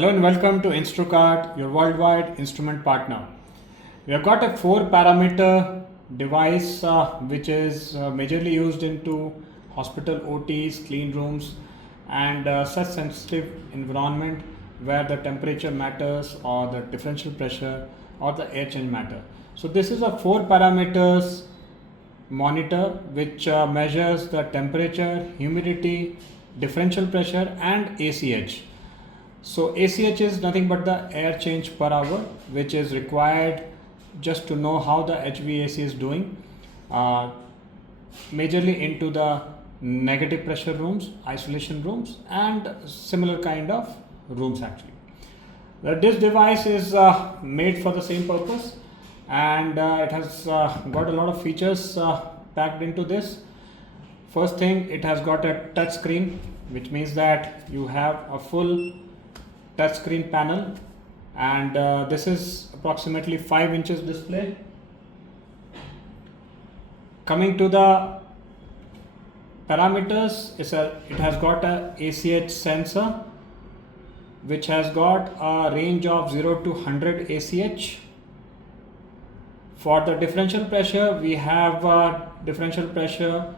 Hello and welcome to Instrukart, your worldwide instrument partner. We have got a 4-parameter device which is majorly used into hospital OTs, clean rooms and such sensitive environment where the temperature matters or the differential pressure or the air change matter. So this is a 4 parameters monitor which measures the temperature, humidity, differential pressure and ACH. So ACH is nothing but the air change per hour, which is required just to know how the HVAC is doing, majorly into the negative pressure rooms, isolation rooms and similar kind of rooms actually. This device is made for the same purpose and it has got a lot of features packed into this. First thing, it has got a touch screen, which means that you have a full touchscreen panel and this is approximately 5 inches display. Coming to the parameters, it has got a ACH sensor which has got a range of 0 to 100 ACH. For the differential pressure, we have differential pressure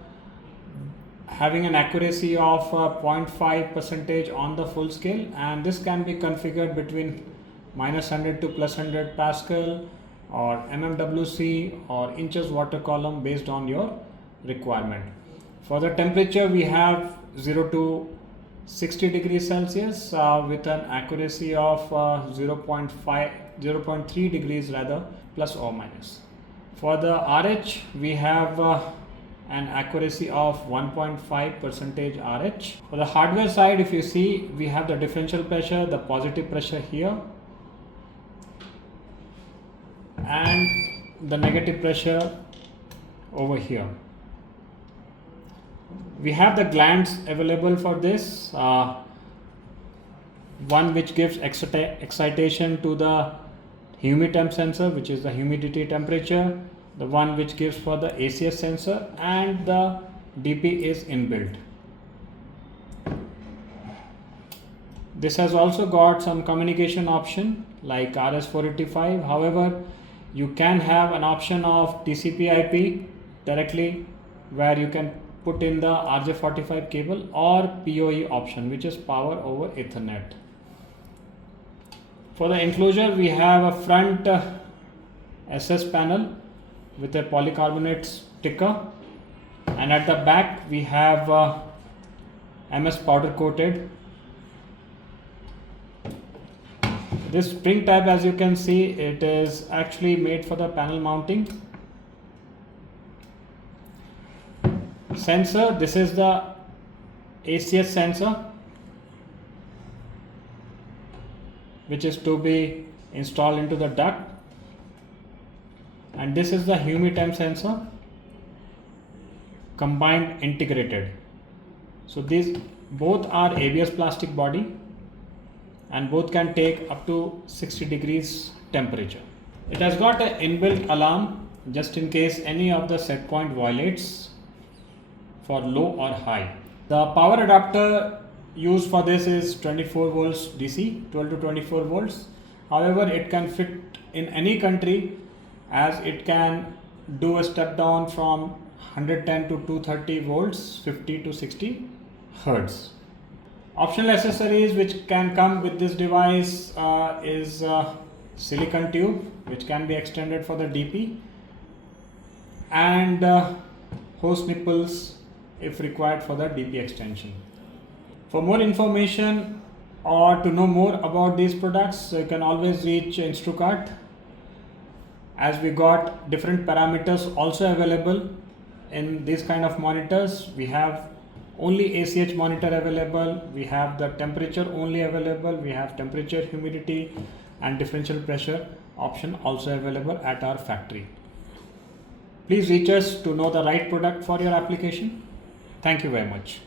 having an accuracy of 0.5% on the full scale, and this can be configured between -100 to +100 Pascal or mmWc or inches water column based on your requirement. For the temperature, we have 0 to 60 degrees Celsius with an accuracy of 0.3 degrees rather, plus or minus. For the RH, we have an accuracy of 1.5% RH. For the hardware side, if you see, we have the differential pressure, the positive pressure here and the negative pressure over here. We have the glands available for this, one which gives excitation to the humitemp sensor, which is the humidity temperature, the one which gives for the ACH sensor, and the DP is inbuilt. This has also got some communication option like RS485. However, you can have an option of TCP/IP directly where you can put in the RJ45 cable, or PoE option, which is power over Ethernet. For the enclosure, we have a front SS panel with a polycarbonate sticker, and at the back we have MS powder coated. This spring tab, as you can see, it is actually made for the panel mounting. Sensor, this is the ACH sensor which is to be installed into the duct, and this is the humitemp sensor combined integrated. So these both are ABS plastic body and both can take up to 60 degrees temperature. It has got an inbuilt alarm just in case any of the set point violates for low or high. The power adapter used for this is 24 volts DC, 12 to 24 volts. However, it can fit in any country as it can do a step down from 110 to 230 volts, 50 to 60 hertz. Optional accessories which can come with this device is silicone tube which can be extended for the DP, and hose nipples if required for the DP extension. For more information or to know more about these products, you can always reach Instrukart, as we got different parameters also available in these kind of monitors. We have only ACH monitor available, we have the temperature only available, we have temperature, humidity and differential pressure option also available at our factory. Please reach us to know the right product for your application. Thank you very much.